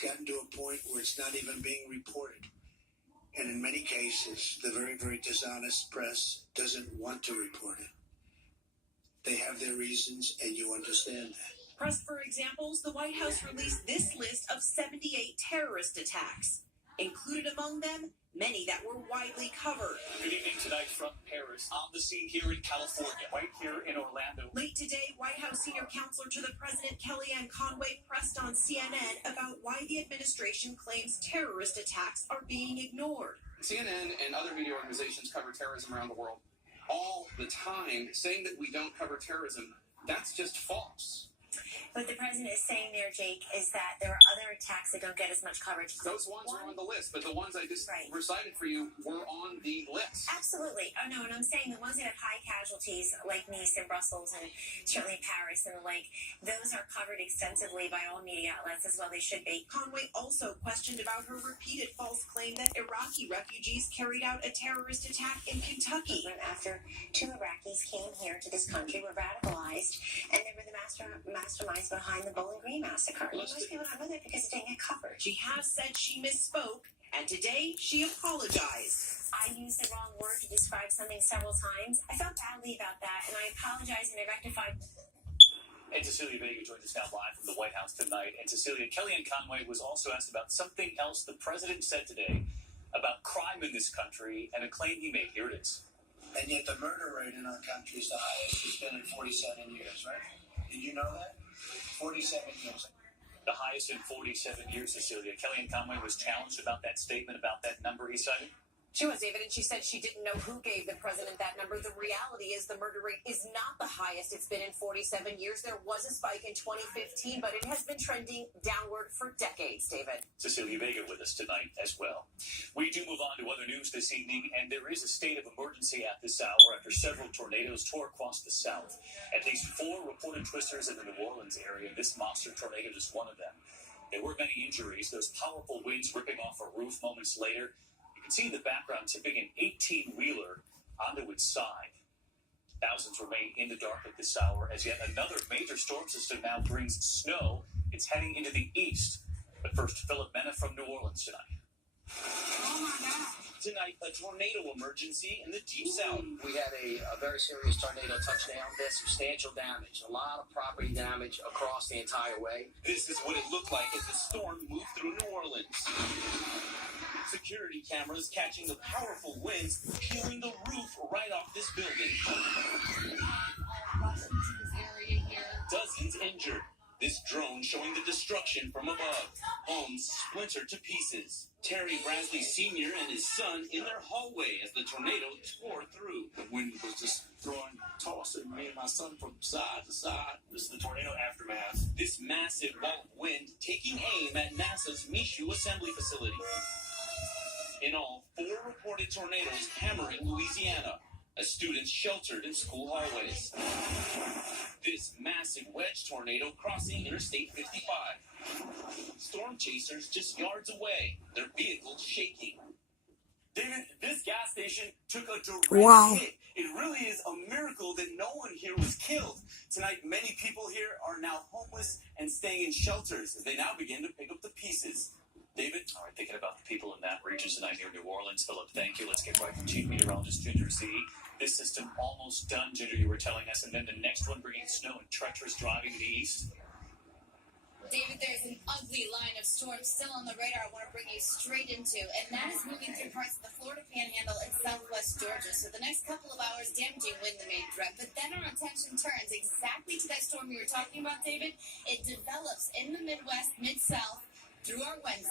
gotten to a point where it's not even being reported. And in many cases, the very, very dishonest press doesn't want to report it. They have their reasons, and you understand that. Pressed for examples, the White House released this list of 78 terrorist attacks. Included among them, many that were widely covered. Good evening tonight from Paris, on the scene here in California, right here in Orlando. Late today, White House senior counselor to the president, Kellyanne Conway, pressed on CNN about why the administration claims terrorist attacks are being ignored. CNN and other media organizations cover terrorism around the world all the time. Saying that we don't cover terrorism, that's just false. What the president is saying there, Jake, is that there are other attacks that don't get as much coverage. Those ones are on the list, but the ones I just recited for you were on the list. Absolutely. Oh, no, and I'm saying the ones that have high casualties, like Nice and Brussels and certainly Paris and the like, those are covered extensively by all media outlets as well. They should be. Conway also questioned about her repeated false claim that Iraqi refugees carried out a terrorist attack in Kentucky. After 2 Iraqis came here to this country, were radicalized, and they were the masterminds behind the Bowling Green massacre. Most people don't know that because it didn't get covered. She has said she misspoke, and today she apologized. I used the wrong word to describe something several times. I felt badly about that, and I apologized and I rectified. And Cecilia Vega joins us now live from the White House tonight. And Cecilia, Kellyanne Conway was also asked about something else the president said today about crime in this country and a claim he made. Here it is. And yet the murder rate in our country is the highest it's been in 47 years, right? Did you know that? 47 years. The highest in 47 years, Cecilia. Kellyanne Conway was challenged about that statement, about that number he cited. She was, David, and she said she didn't know who gave the president that number. The reality is the murder rate is not the highest it's been in 47 years. There was a spike in 2015, but it has been trending downward for decades, David. Cecilia Vega with us tonight as well. We do move on to other news this evening, and there is a state of emergency at this hour after several tornadoes tore across the south. At least 4 reported twisters in the New Orleans area. This monster tornado is one of them. There were many injuries. Those powerful winds ripping off a roof moments later. See in the background tipping an 18-wheeler onto its side. Thousands remain in the dark at this hour as yet another major storm system now brings snow. It's heading into the east. But first, Philip Mena from New Orleans tonight. Oh my God. Tonight, a tornado emergency in the deep south. We had a very serious tornado touchdown. There's substantial damage, a lot of property damage across the entire way. This is what it looked like as the storm moved through New Orleans. Security cameras catching the powerful winds peeling the roof right off this building. Dozens injured. This drone showing the destruction from above. Homes splintered to pieces. Terry Brasley Sr. and his son in their hallway as the tornado tore through. The wind was just tossing me and my son from side to side. This is the tornado aftermath. This massive wall of wind taking aim at NASA's Michoud Assembly Facility. In all, 4 reported tornadoes hammering Louisiana as students sheltered in school hallways. This massive wedge tornado crossing Interstate 55. Storm chasers just yards away, their vehicles shaking. David, this gas station took a direct hit. It really is a miracle that no one here was killed. Tonight, many people here are now homeless and staying in shelters as they now begin to pick up the pieces. David? All right, thinking about the people in that region tonight near New Orleans. Philip, thank you. Let's get right to Chief Meteorologist Ginger Z. This system almost done, Ginger, you were telling us, and then the next one bringing snow and treacherous driving to the east. David, there's an ugly line of storms still on the radar I want to bring you straight into, and that is moving through parts of the Florida Panhandle and southwest Georgia. So the next couple of hours, damaging wind the main threat. But then our attention turns exactly to that storm you were talking about, David. It develops in the Midwest, Mid-South, through our Wednesday.